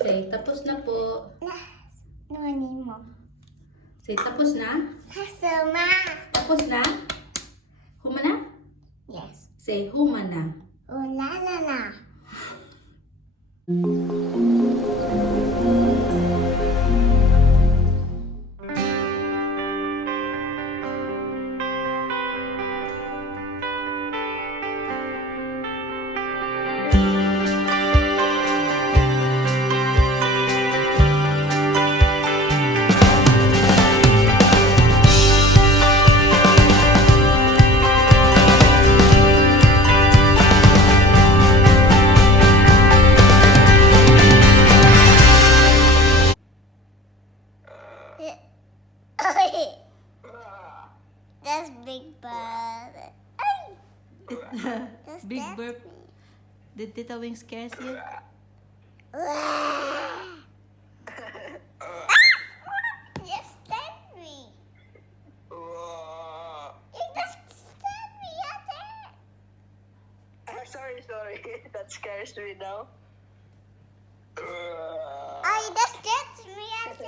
Say, tapos na po. Nani mo? Say, tapos na? Kasama. Tapos na? Humana? Yes. Say, humana. Oh, la la la. That's Big Bird. That's Big burp. Did Tita Wing scares you? You stabbed me. You just stabbed me at it. Sorry. That scares me now. Oh, you just stabbed me at it.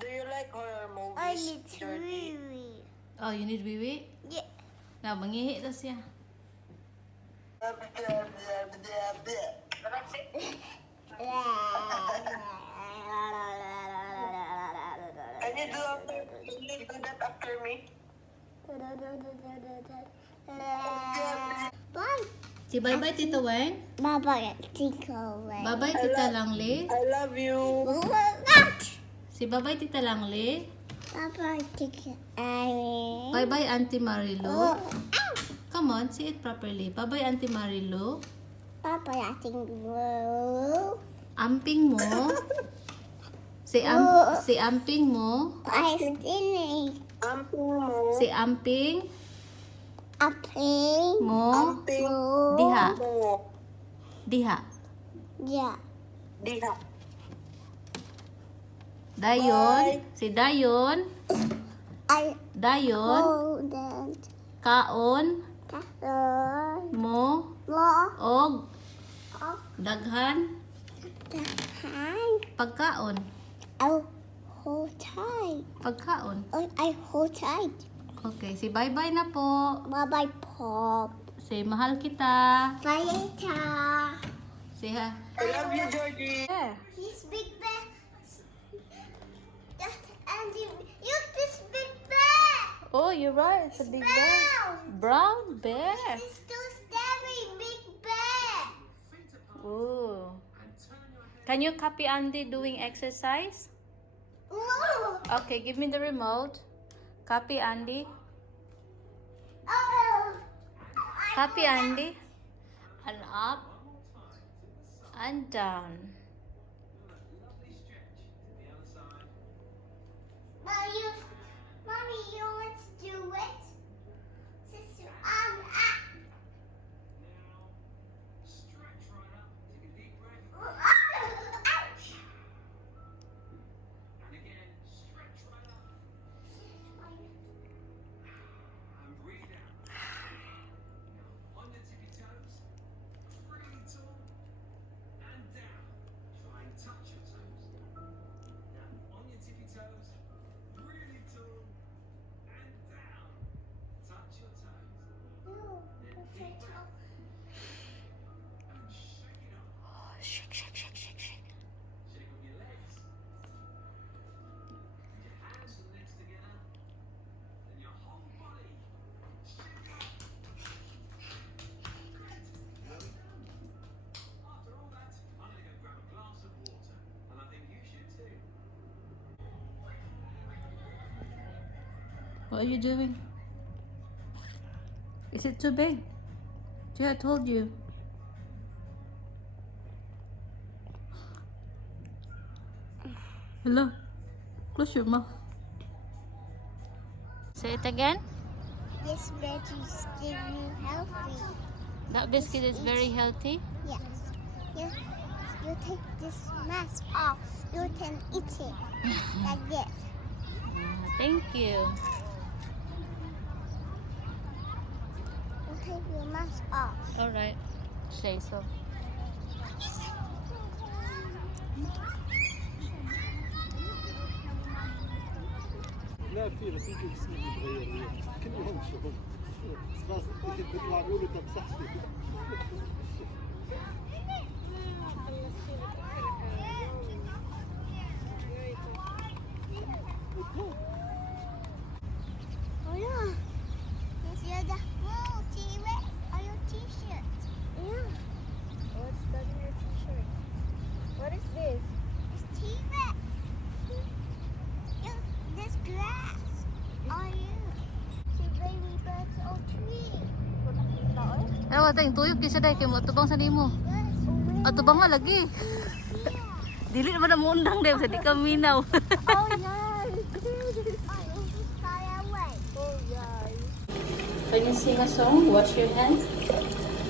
Do you like horror movies? I need to Georgie? wee. Oh, you need wee-wee? Yeah. Na, mangihi na siya. Can you do that after me? Bye. Si bye-bye, Tita Weng. Bye-bye, Tico. Bye-bye, Tita Langli. I love you. Si bye-bye, Tita Langli. Bye-bye, Tico. Bye-bye, Auntie Marilu. Come on, say it properly. Bye-bye, Auntie Marilu. Bye-bye, I think blue. Amping mo. Si amping mo. I still Amping mo. Si amping a pink. mo. Amping Diha. mo. Diha. Yeah. Diha. Dayon. Bye. Si Dayon. I Dayon. hold it. Kaon Castle. mo. Law Og of daghan the hand. pagkaon. I hold tight. Pagkaon. Oh, I hold tight. Okay, si bye-bye na po. Bye-bye, Pop. Si mahal kita. Bye later. Si ha. I love you, Georgie. This big bear. And you this big bear. Oh, you're right. It's a big bear. Brown bear. This is too scary, big bear. Ooh. Can you copy Andy doing exercise? Ooh. Okay, give me the remote. Copy Andy. Oh. Copy Andy. And up. And down. Mommy, you let's do it. Sister, ouch. Shake, shake, shake, shake, shake. What are you doing? Is it too big? See, I told you. Hello. Close your mouth. Say it again. This veggies give you healthy. That biscuit is very healthy. Yes. You take this mask off. You can eat it like this. Thank you. You take your mask off. All right. Say so. لا في بس يمكن اسمه يتغير كلهم شغل خلاص بيطلعوا له طب صحتي Oh yeah. Yes, you're the T-Rex on your T-shirt. Yeah. What's stuck in your t-shirt? What is this? It's T-Rex. Yeah, there's grass on you. See baby birds on tree. Ano ka tayong tuyok kisa day kay mo tubang sa nimo. Yes. Atubang nga lagi. Dili naman mo undang day sa di ka minaw. Oh yeah. Oh, fly away. Oh, yeah. Can you sing a song? Wash your hands.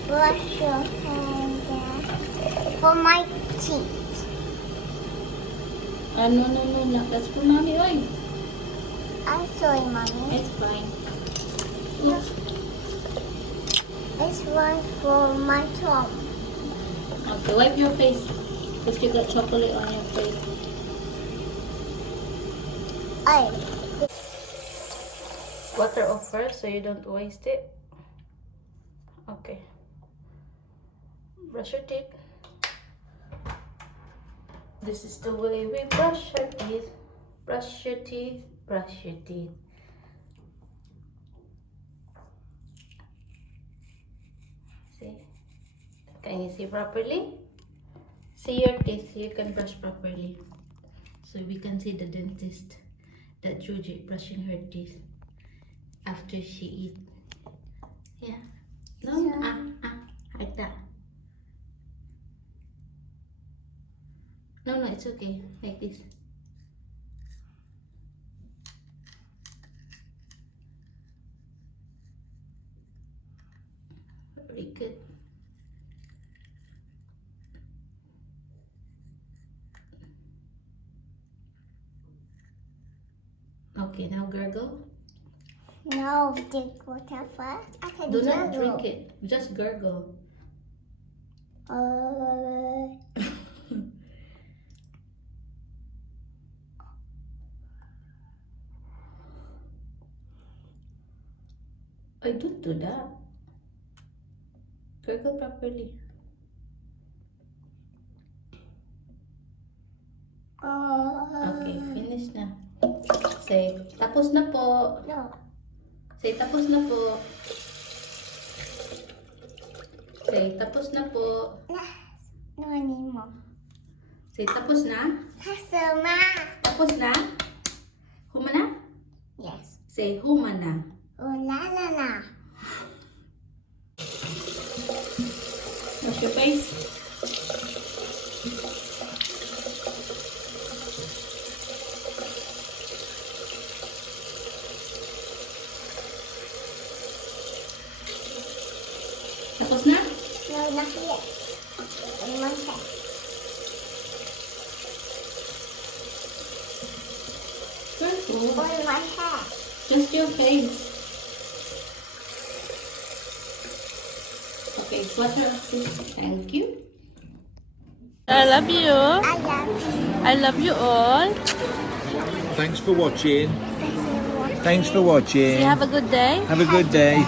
Wash your hands for my teeth. No. That's for mommy. Oy. I'm sorry, mommy. It's fine. This one for my tongue. Okay, wipe your face. Because you got chocolate on your face. Ay. Water off first so you don't waste it. Okay. Brush your teeth. This is the way we brush our teeth. Brush your teeth. Brush your teeth. See? Can you see properly? See your teeth. You can brush properly. So we can see the dentist that Georjess brushing her teeth after she eat. Yeah. No? Like that. No, it's okay. Like this. Very good. Okay, now gargle. No, drink water first. I can Do not juggle. drink it. Just gargle. I don't do that. Gargle properly. Okay, finish na. Say, tapos na po. No. Say, tapos na po. Say, tapos na po. No anymore. Say, tapos na. Customer. Tapos na. Humana? Yes. Say, humana. Oh la la la. Wash your face. Tapos na? No, not yet. In my head. Careful. Or in my head. Just your face. Okay, wash your face. Thank you. I love you. I love you. I love you all. Thanks for watching. Thank you. Thanks for watching. You have a good day. Have a good day.